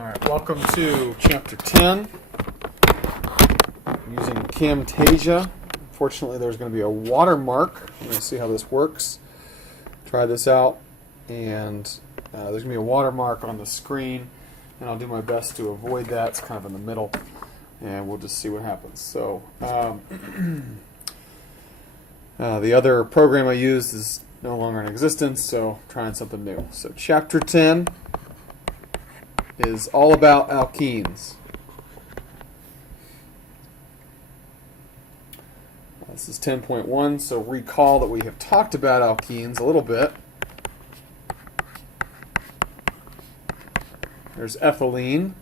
Alright, welcome to Chapter 10. I'm using Camtasia. Unfortunately, there's going to be a watermark. I'm going to see how this works. Try this out. And there's going to be a watermark on the screen. And I'll do my best to avoid that. It's kind of in the middle. And we'll just see what happens. So, the other program I used is no longer in existence, so trying something new. So, Chapter 10 is all about alkenes. This is 10.1, so recall that we have talked about alkenes a little bit. There's ethylene,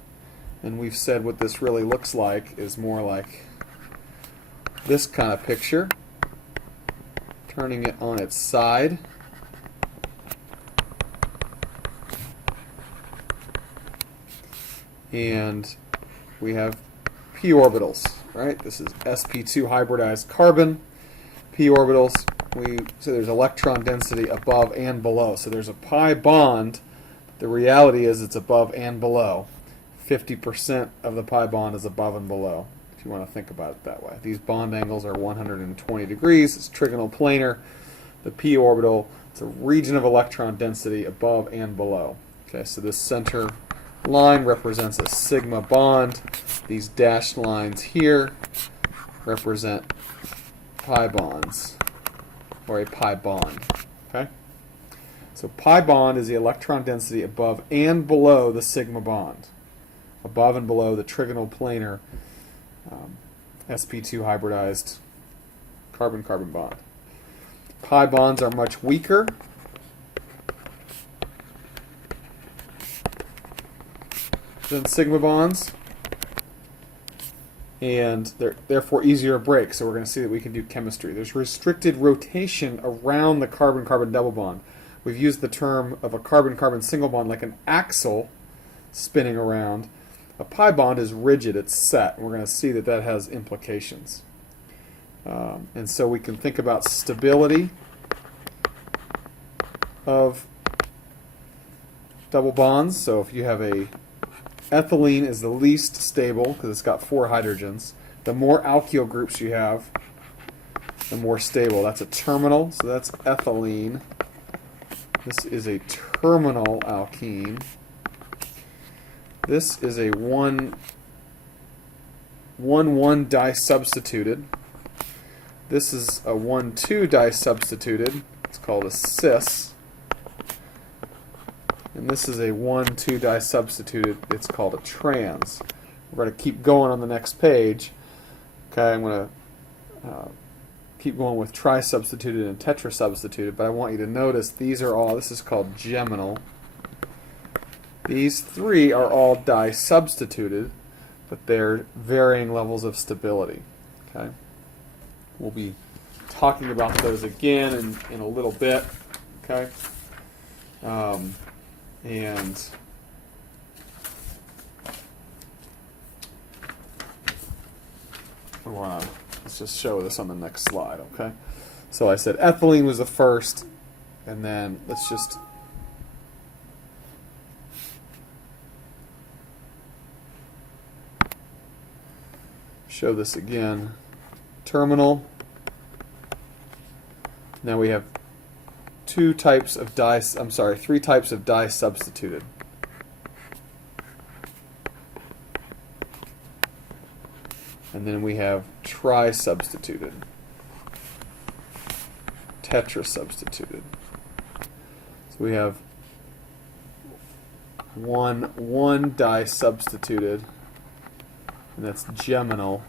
and we've said what this really looks like is more like this kind of picture, turning it on its side. And we have p orbitals, right? This is sp2 hybridized carbon. P orbitals, so there's electron density above and below. So there's a pi bond. The reality is it's above and below. 50% of the pi bond is above and below, if you want to think about it that way. These bond angles are 120 degrees. It's trigonal planar. The p orbital, it's a region of electron density above and below. Okay, so this center line represents a sigma bond. These dashed lines here represent pi bonds, or a pi bond. Okay? So pi bond is the electron density above and below the sigma bond, above and below the trigonal planar sp2 hybridized carbon-carbon bond. Pi bonds are much weaker. Than sigma bonds, and they're therefore easier to break. So we're going to see that we can do chemistry. There's restricted rotation around the carbon-carbon double bond. We've used the term of a carbon-carbon single bond like an axle spinning around. A pi bond is rigid, it's set. We're going to see that that has implications. And so we can think about stability of double bonds. So if you have a ethylene is the least stable because it's got 4 hydrogens. The more alkyl groups you have, the more stable. That's a terminal, so that's ethylene. This is a terminal alkene. This is a 1,1 disubstituted. This is a 1,2 disubstituted. It's called a cis. And this is a 1,2 disubstituted. It's called a trans. We're going to keep going on the next page. Okay, I'm going to keep going with trisubstituted and tetrasubstituted, but I want you to notice these are all, this is called geminal. These 3 are all disubstituted, but they're varying levels of stability. Okay, we'll be talking about those again in a little bit. Okay. And let's just show this on the next slide, okay? So I said ethylene was the first, and then let's just show this again. Terminal. Now we have 3 types of disubstituted. And then we have trisubstituted, tetrasubstituted. So we have 1 disubstituted, and that's geminal,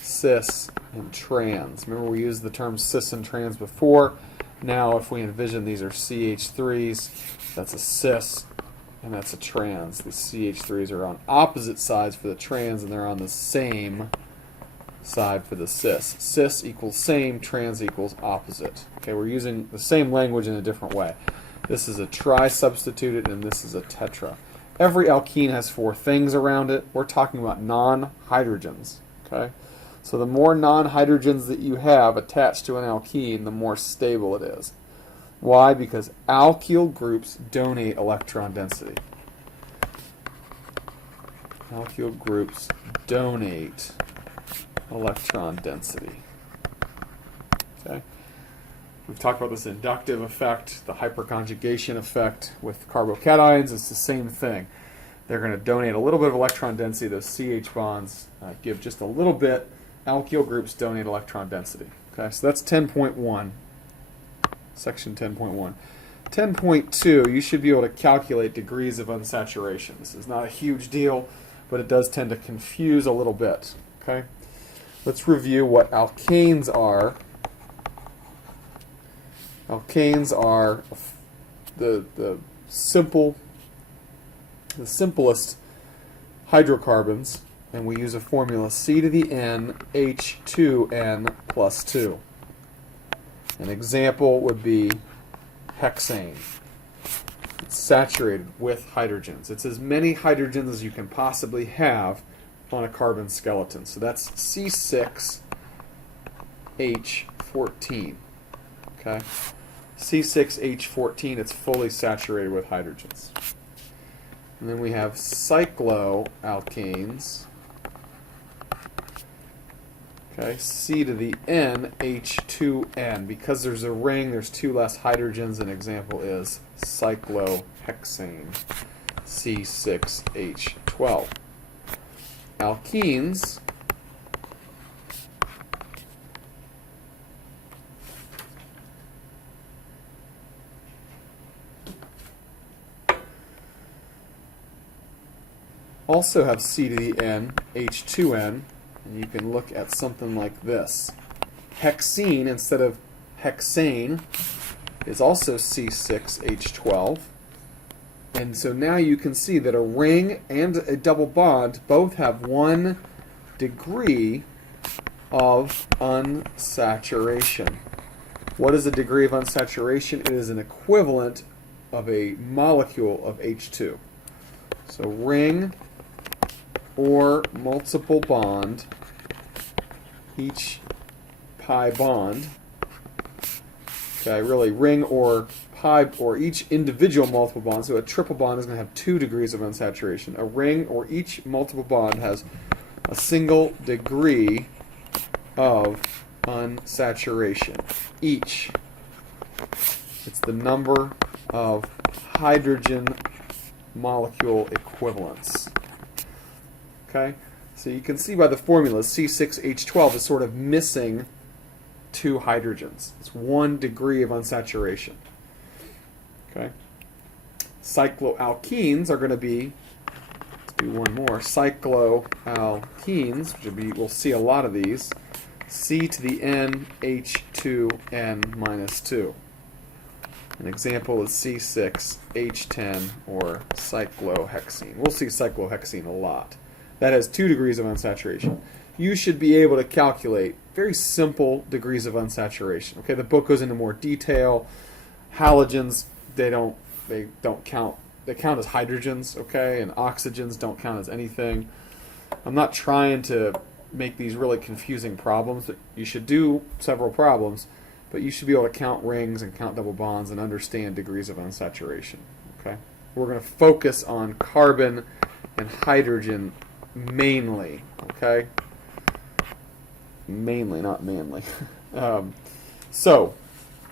cis, and trans. Remember we used the terms cis and trans before. Now if we envision these are CH3s, that's a cis and that's a trans. The CH3s are on opposite sides for the trans and they're on the same side for the cis. Cis equals same, trans equals opposite. Okay, we're using the same language in a different way. This is a trisubstituted and this is a tetra. Every alkene has 4 things around it. We're talking about non-hydrogens. Okay? So the more non-hydrogens that you have attached to an alkene, the more stable it is. Why? Because alkyl groups donate electron density. Alkyl groups donate electron density. Okay? We've talked about this inductive effect, the hyperconjugation effect with carbocations. It's the same thing. They're going to donate a little bit of electron density. Those CH bonds give just a little bit. Alkyl groups donate electron density. Okay, so that's 10.1, section 10.1. 10.2, you should be able to calculate degrees of unsaturation. This is not a huge deal, but it does tend to confuse a little bit. Okay, let's review what alkanes are. Alkanes are the simplest hydrocarbons, and we use a formula C to the N H2N plus 2. An example would be hexane. It's saturated with hydrogens. It's as many hydrogens as you can possibly have on a carbon skeleton. So that's C6H14. Okay? C6H14, it's fully saturated with hydrogens. And then we have cycloalkanes. Okay, C to the N, H2N. Because there's a ring, there's two less hydrogens. An example is cyclohexane, C6H12. Alkenes also have C to the N, H2N, and you can look at something like this. Hexene, instead of hexane, is also C6H12. And so now you can see that a ring and a double bond both have 1 degree of unsaturation. What is a degree of unsaturation? It is an equivalent of a molecule of H2. So ring or multiple bond, each pi bond, okay, really ring or pi, or each individual multiple bond. So a triple bond is going to have 2 degrees of unsaturation. A ring or each multiple bond has a single degree of unsaturation. Each. It's the number of hydrogen molecule equivalents. Okay? So you can see by the formula, C6H12 is sort of missing 2 hydrogens. It's 1 degree of unsaturation. Okay? Cycloalkenes are going to be, let's do one more, cycloalkenes, which will be, we'll see a lot of these, C to the N, H2N minus 2. An example is C6H10 or cyclohexene. We'll see cyclohexene a lot. That has 2 degrees of unsaturation. You should be able to calculate very simple degrees of unsaturation. Okay, the book goes into more detail. Halogens, they don't count. They count as hydrogens, okay, and oxygens don't count as anything. I'm not trying to make these really confusing problems. You should do several problems, but you should be able to count rings and count double bonds and understand degrees of unsaturation. Okay, we're going to focus on carbon and hydrogen mainly. Okay, mainly, not manly. So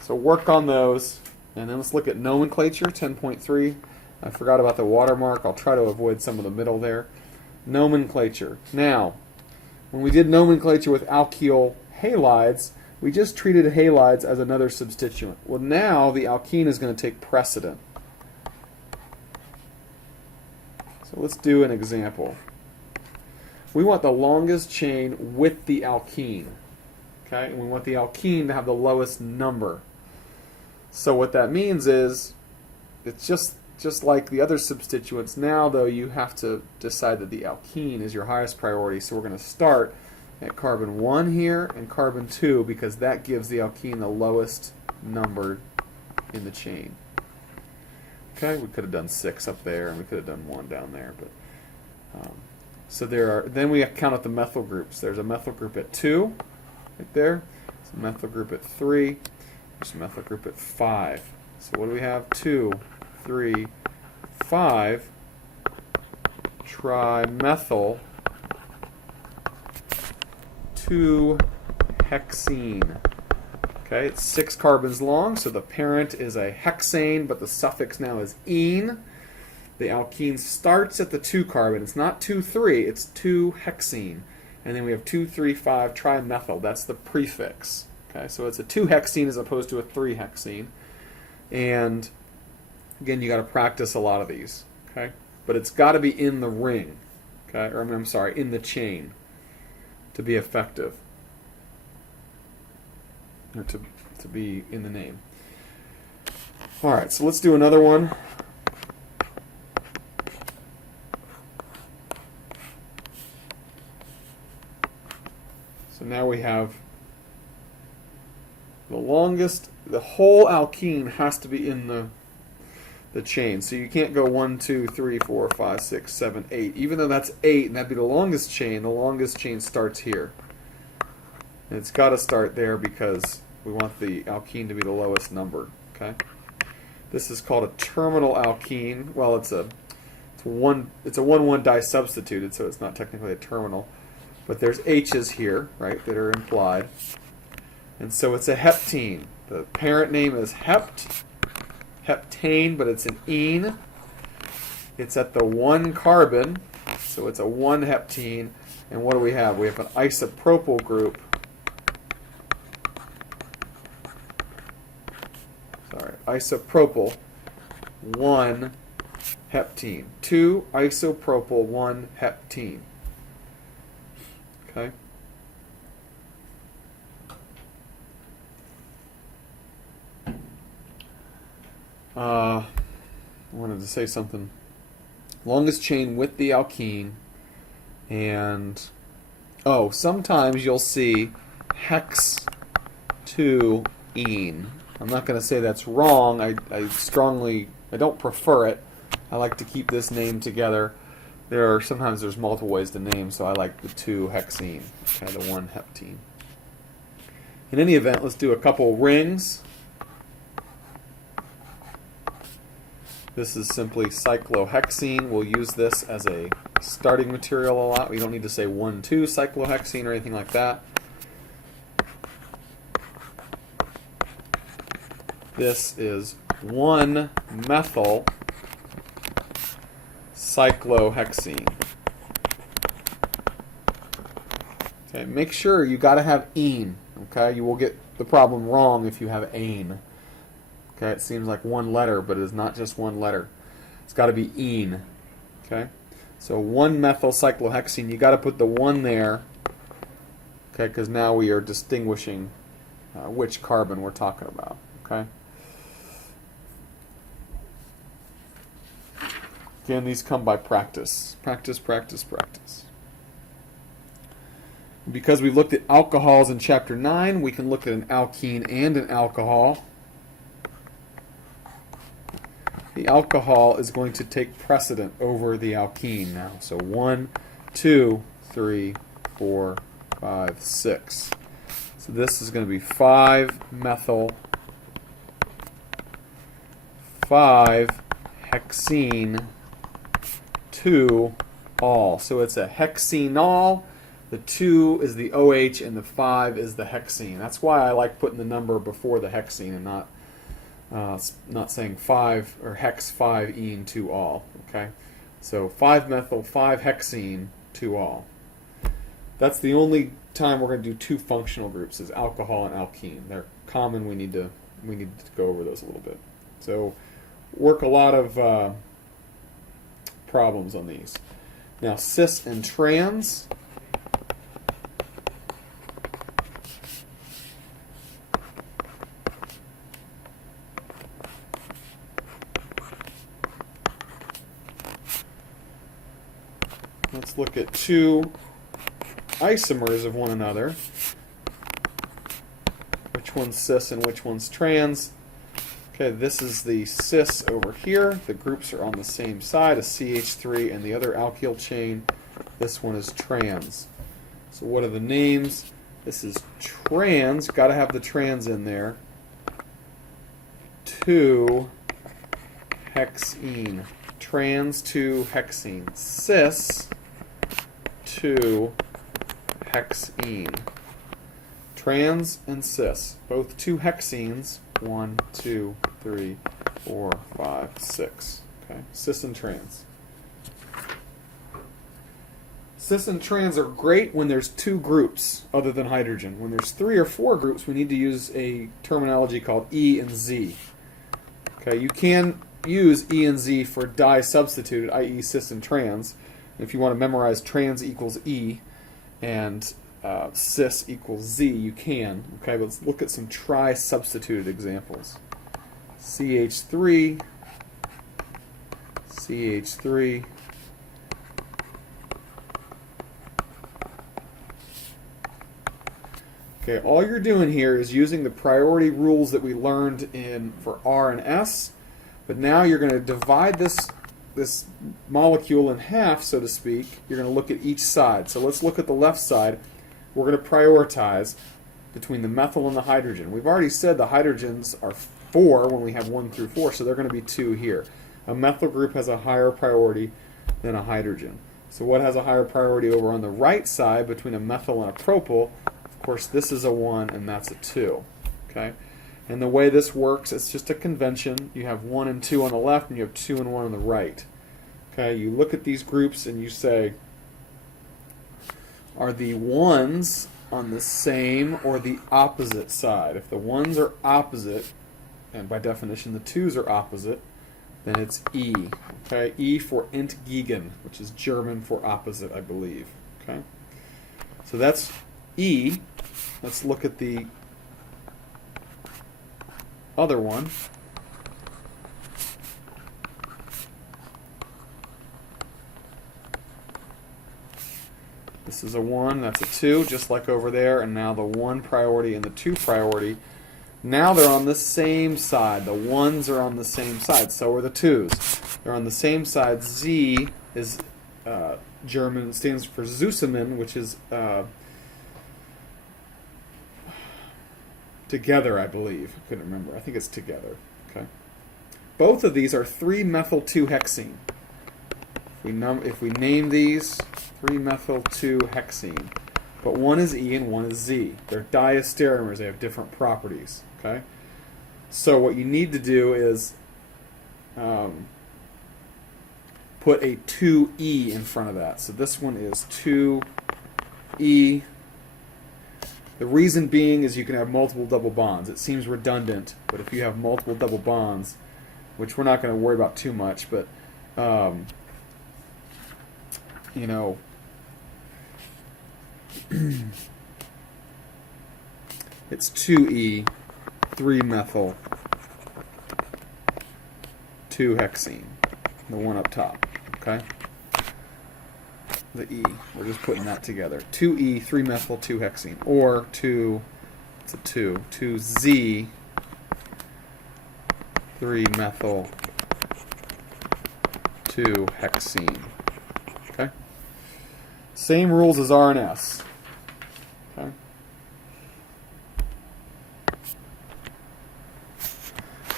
work on those, and then let's look at nomenclature. 10.3. I forgot about the watermark. I'll try to avoid some of the middle there. Nomenclature. Now, when we did nomenclature with alkyl halides, we just treated halides as another substituent. Well, now the alkene is going to take precedent. So let's do an example. We want the longest chain with the alkene. Okay? And we want the alkene to have the lowest number. So what that means is, it's just like the other substituents. Now, though, you have to decide that the alkene is your highest priority. So we're going to start at carbon 1 here and carbon 2 because that gives the alkene the lowest number in the chain. Okay, we could have done 6 up there and we could have done 1 down there, but so there are. Then we count out the methyl groups. There's a methyl group at 2, right there. There's a methyl group at 3. There's a methyl group at 5. So what do we have? 2, 3, 5 trimethyl 2-hexene. Okay, it's 6 carbons long, so the parent is a hexane, but the suffix now is -ene. The alkene starts at the 2 carbon. It's not 2,3, it's 2-hexene. And then we have 2,3,5 trimethyl. That's the prefix. Okay, so it's a 2-hexene as opposed to a 3-hexene. And again, you got to practice a lot of these. Okay, but it's got to be in the ring. Okay, or I'm sorry, in the chain to be effective, or to be in the name. All right, so let's do another one. So now we have the longest, the whole alkene has to be in the chain. So you can't go 1, 2, 3, 4, 5, 6, 7, 8. Even though that's 8 and that'd be the longest chain starts here. And it's got to start there because we want the alkene to be the lowest number. Okay. This is called a terminal alkene. Well, it's a 1-1 disubstituted, so it's not technically a terminal. But there's H's here, right, that are implied. And so it's a heptene. The parent name is heptane, but it's an -ene. It's at the 1 carbon, so it's a 1-heptene. And what do we have? We have an isopropyl group. Sorry, isopropyl 1-heptene. 2-isopropyl 1-heptene. Okay. I wanted to say something. Longest chain with the alkene, and sometimes you'll see hex 2-ene. I'm not going to say that's wrong. I don't prefer it. I like to keep this name together. Sometimes there's multiple ways to name, so I like the 2-hexene, kind of the 1-heptene. In any event, let's do a couple rings. This is simply cyclohexene. We'll use this as a starting material a lot. We don't need to say 1,2 cyclohexene or anything like that. This is 1-methyl cyclohexene. Okay, make sure you got to have -ene. Okay, you will get the problem wrong if you have -ane. Okay, it seems like one letter, but it is not just one letter. It's got to be -ene. Okay, so 1-methyl cyclohexene. You got to put the 1 there. Okay, because now we are distinguishing which carbon we're talking about. Okay. Again, these come by practice. Practice, practice, practice. Because we looked at alcohols in Chapter 9, we can look at an alkene and an alcohol. The alcohol is going to take precedent over the alkene now. So 1, 2, 3, 4, 5, 6. So this is going to be 5-methyl 5-hexene 2-all. So it's a hexenol. The 2 is the OH and the 5 is the hexene. That's why I like putting the number before the hexene and not saying 5 or hex 5-ene 2-all. Okay, so 5-methyl 5-hexene 2-all. That's the only time we're going to do 2 functional groups, is alcohol and alkene. They're common. We need to go over those a little bit. So work a lot of problems on these. Now cis and trans. Let's look at 2 isomers of one another. Which one's cis and which one's trans? Okay, this is the cis over here. The groups are on the same side, a CH3 and the other alkyl chain. This one is trans. So what are the names? This is trans. Got to have the trans in there. 2-hexene. Trans 2-hexene. Cis 2-hexene. Trans and cis, both 2 hexenes. 1, 2, 3, 4, 5, 6. Okay, cis and trans. Cis and trans are great when there's 2 groups other than hydrogen. When there's 3 or 4 groups, we need to use a terminology called E and Z. Okay, you can use E and Z for di-substituted, i.e. cis and trans. If you want to memorize trans equals E and cis equals Z, you can. Okay, let's look at some tri-substituted examples. CH3, CH3, okay, all you're doing here is using the priority rules that we learned for R and S, but now you're going to divide this molecule in half, so to speak. You're going to look at each side. So let's look at the left side. We're going to prioritize between the methyl and the hydrogen. We've already said the hydrogens are 4 when we have 1 through 4, so they're going to be 2 here. A methyl group has a higher priority than a hydrogen. So what has a higher priority over on the right side between a methyl and a propyl? Of course, this is a 1 and that's a 2. Okay? And the way this works, it's just a convention. You have 1 and 2 on the left and you have 2 and 1 on the right. Okay? You look at these groups and you say, are the 1s on the same or the opposite side? If the 1s are opposite, and by definition the 2s are opposite, then it's E. Okay? E for entgegen, which is German for opposite, I believe. Okay? So that's E. Let's look at the other one. This is a 1, that's a 2, just like over there, and now the 1 priority and the 2 priority. Now they're on the same side. The 1s are on the same side, so are the 2s. They're on the same side. Z is German, stands for Zusammen, which is together, I believe. I couldn't remember. I think it's together. Okay. Both of these are 3-methyl-2-hexene. If we name these 3-methyl-2-hexene, but one is E and one is Z. They're diastereomers. They have different properties. Okay. So what you need to do is put a 2E in front of that. So this one is 2E. The reason being is you can have multiple double bonds. It seems redundant, but if you have multiple double bonds, which we're not going to worry about too much, but you know, it's 2E, 3-methyl-2-hexene, the one up top, okay? The E, we're just putting that together. 2E, 3-methyl-2-hexene, or it's a 2Z, 3-methyl-2-hexene. Okay? Same rules as R and S. Okay?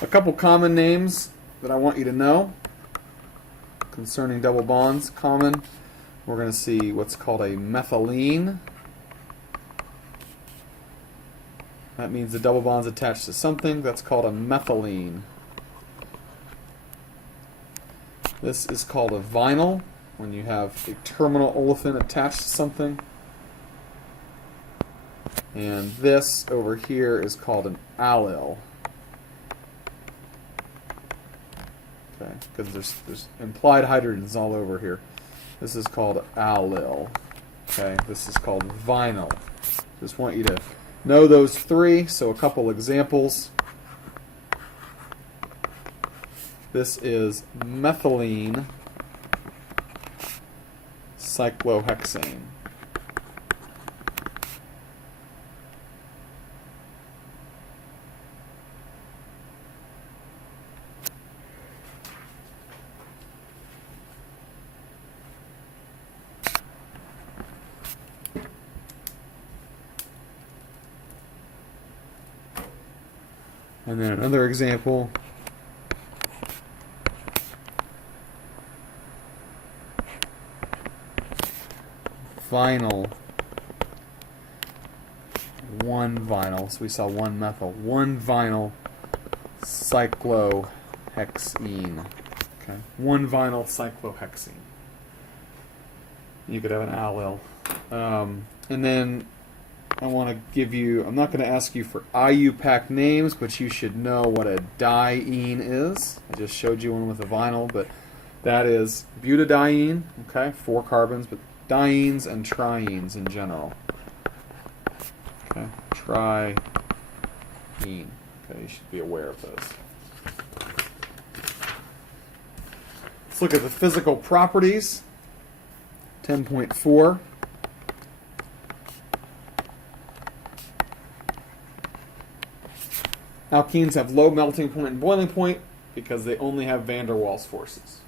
A couple common names that I want you to know concerning double bonds. Common, we're going to see what's called a methylene. That means the double bond's attached to something. That's called a methylene. This is called a vinyl, when you have a terminal olefin attached to something. And this over here is called an allyl. Okay, because there's implied hydrogens all over here. This is called allyl. Okay, this is called vinyl. Just want you to know those three. So a couple examples. This is methylene cyclohexane. And then another example, vinyl, so we saw 1-methyl, 1-vinyl cyclohexene. Okay, 1-vinyl cyclohexene. You could have an allele. And then I want to give you, I'm not going to ask you for IUPAC names, but you should know what a diene is. I just showed you one with a vinyl, but that is butadiene, okay, 4 carbons, but dienes and trienes in general. Okay, triene. Okay, you should be aware of those. Let's look at the physical properties. 10.4. Alkenes have low melting point and boiling point because they only have van der Waals forces.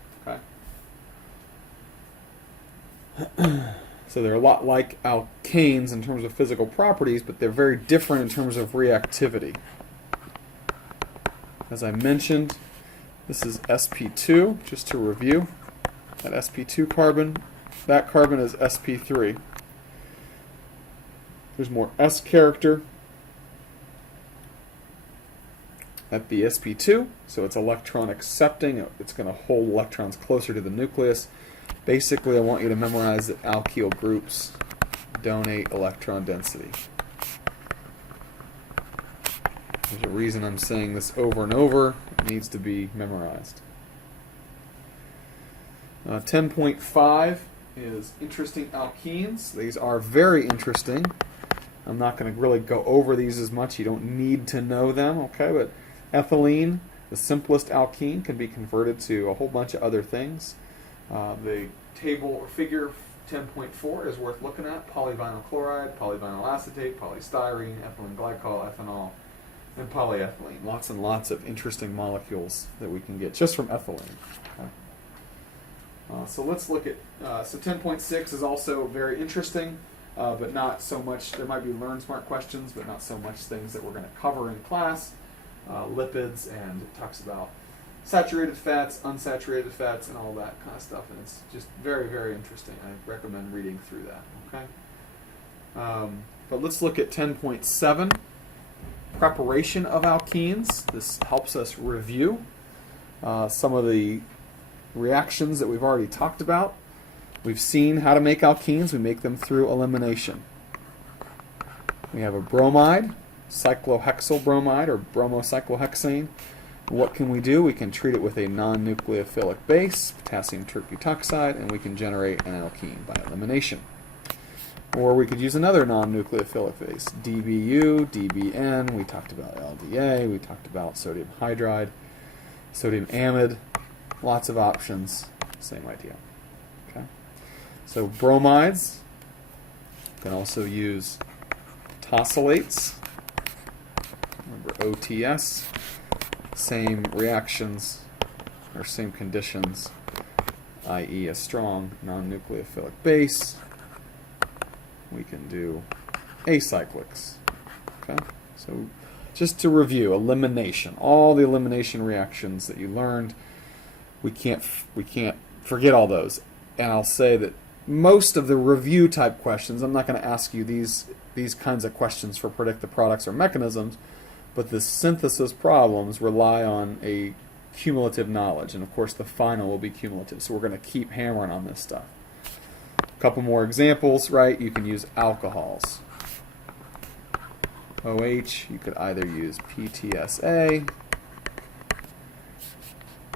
Okay? So they're a lot like alkanes in terms of physical properties, but they're very different in terms of reactivity. As I mentioned, this is sp2, just to review. That sp2 carbon, that carbon is sp3. There's more S character at the sp2, so it's electron accepting. It's going to hold electrons closer to the nucleus. Basically, I want you to memorize that alkyl groups donate electron density. There's a reason I'm saying this over and over. It needs to be memorized. 10.5 is interesting alkenes. These are very interesting. I'm not going to really go over these as much. You don't need to know them, okay? But ethylene, the simplest alkene, can be converted to a whole bunch of other things. The table or figure 10.4 is worth looking at. Polyvinyl chloride, polyvinyl acetate, polystyrene, ethylene glycol, ethanol, and polyethylene. Lots and lots of interesting molecules that we can get just from ethylene. Okay? So let's look at, so 10.6 is also very interesting, but not so much. There might be Learn Smart questions, but not so much things that we're going to cover in class. Lipids, and it talks about saturated fats, unsaturated fats, and all that kind of stuff. And it's just very, very interesting. I recommend reading through that. Okay. But let's look at 10.7, preparation of alkenes. This helps us review some of the reactions that we've already talked about. We've seen how to make alkenes. We make them through elimination. We have a bromide, cyclohexyl bromide, or bromocyclohexane. What can we do? We can treat it with a non-nucleophilic base, potassium tertbutoxide, and we can generate an alkene by elimination. Or we could use another non-nucleophilic base, DBU, DBN. We talked about LDA. We talked about sodium hydride, sodium amide. Lots of options. Same idea. Okay. So bromides can also use tosylates. Remember OTS. Same reactions or same conditions, i.e. a strong non-nucleophilic base. We can do acyclics. Okay? So just to review, elimination. All the elimination reactions that you learned, we can't forget all those. And I'll say that most of the review type questions, I'm not going to ask you these kinds of questions for predictive products or mechanisms, but the synthesis problems rely on a cumulative knowledge, and of course the final will be cumulative, so we're going to keep hammering on this stuff. A couple more examples, right? You can use alcohols. OH, you could either use PTSA,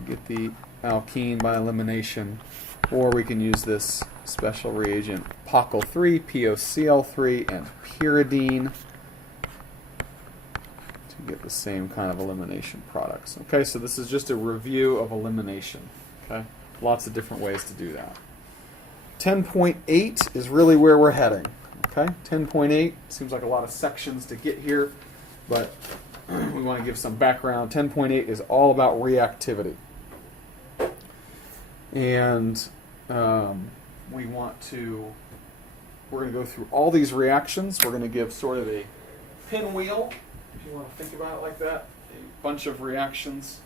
get the alkene by elimination, or we can use this special reagent POCl3, POCl3, and pyridine to get the same kind of elimination products. Okay, so this is just a review of elimination. Okay, lots of different ways to do that. 10.8 is really where we're heading. Okay, 10.8 seems like a lot of sections to get here, but we want to give some background. 10.8 is all about reactivity. And we're going to go through all these reactions. We're going to give sort of a pinwheel, if you want to think about it like that, a bunch of reactions.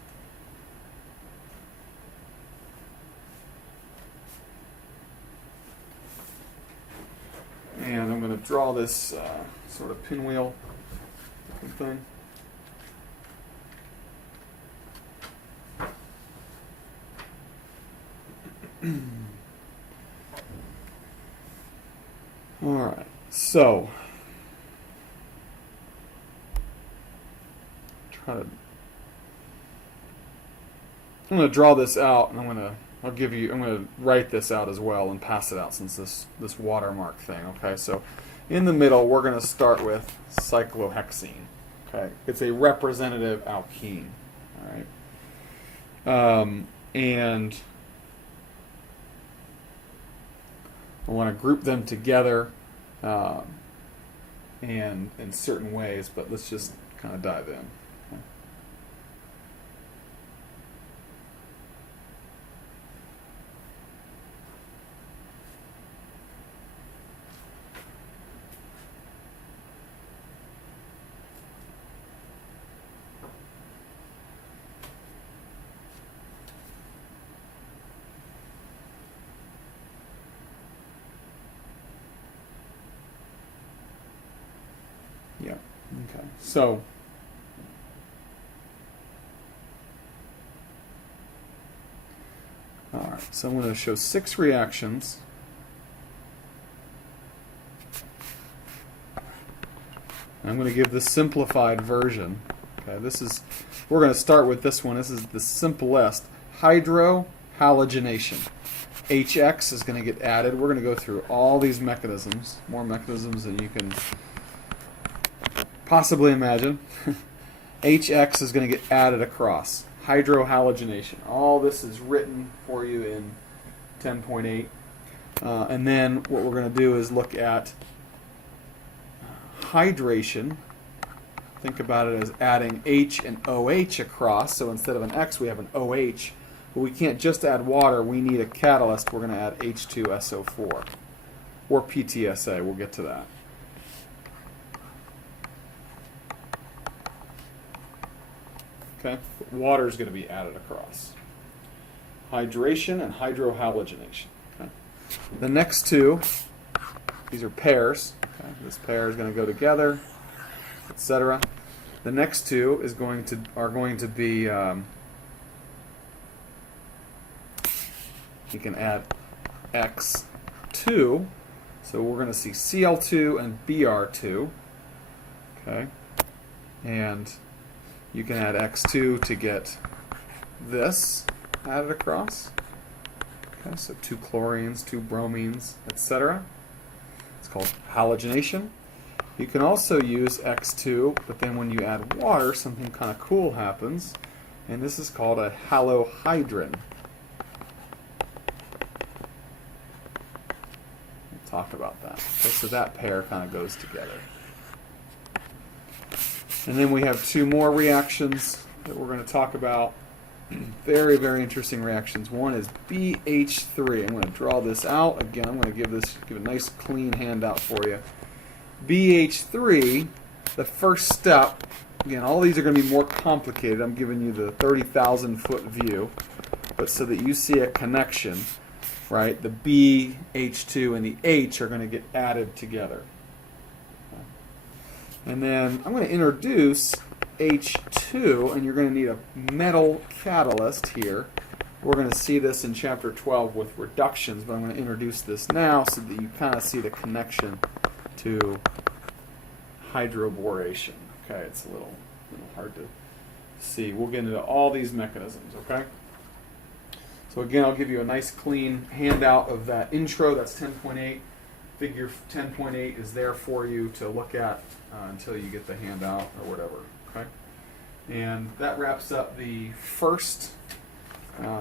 And I'm going to draw this sort of pinwheel thing. All right, so I'm going to draw this out, and I'm going to write this out as well and pass it out since this watermark thing. Okay, so in the middle we're going to start with cyclohexene. Okay, it's a representative alkene. All right, and I want to group them together and in certain ways, but let's just kind of dive in. Okay. Yeah, okay. So, all right, so I'm going to show 6 reactions. I'm going to give the simplified version. Okay, we're going to start with this one. This is the simplest, hydrohalogenation. HX is going to get added. We're going to go through all these mechanisms, more mechanisms than you can possibly imagine. HX is going to get added across. Hydrohalogenation. All this is written for you in 10.8. And then what we're going to do is look at hydration. Think about it as adding H and OH across. So instead of an X, we have an OH. But we can't just add water. We need a catalyst. We're going to add H2SO4 or PTSA. We'll get to that. Okay, water is going to be added across. Hydration and hydrohalogenation. Okay. The next two, these are pairs. Okay. This pair is going to go together, etc. The next two are going to be. You can add X2, so we're going to see Cl2 and Br2. Okay, and you can add X2 to get this added across. Okay, so 2 chlorines, 2 bromines, etc. It's called halogenation. You can also use X2, but then when you add water, something kind of cool happens, and this is called a halohydrin. We'll talk about that. Okay, so that pair kind of goes together. And then we have 2 more reactions that we're going to talk about. Very, very interesting reactions. One is BH3. I'm going to draw this out. Again, I'm going to give a nice clean handout for you. BH3, the first step, again, all these are going to be more complicated. I'm giving you the 30,000 foot view, but so that you see a connection, right? The B, H2, and the H are going to get added together. And then I'm going to introduce H2, and you're going to need a metal catalyst here. We're going to see this in Chapter 12 with reductions, but I'm going to introduce this now so that you kind of see the connection to hydroboration. Okay, it's a little hard to see. We'll get into all these mechanisms, okay? So again, I'll give you a nice clean handout of that intro. That's 10.8. Figure 10.8 is there for you to look at until you get the handout or whatever. Okay, and that wraps up the first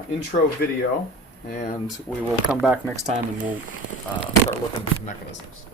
intro video, and we will come back next time and we'll start looking at these mechanisms.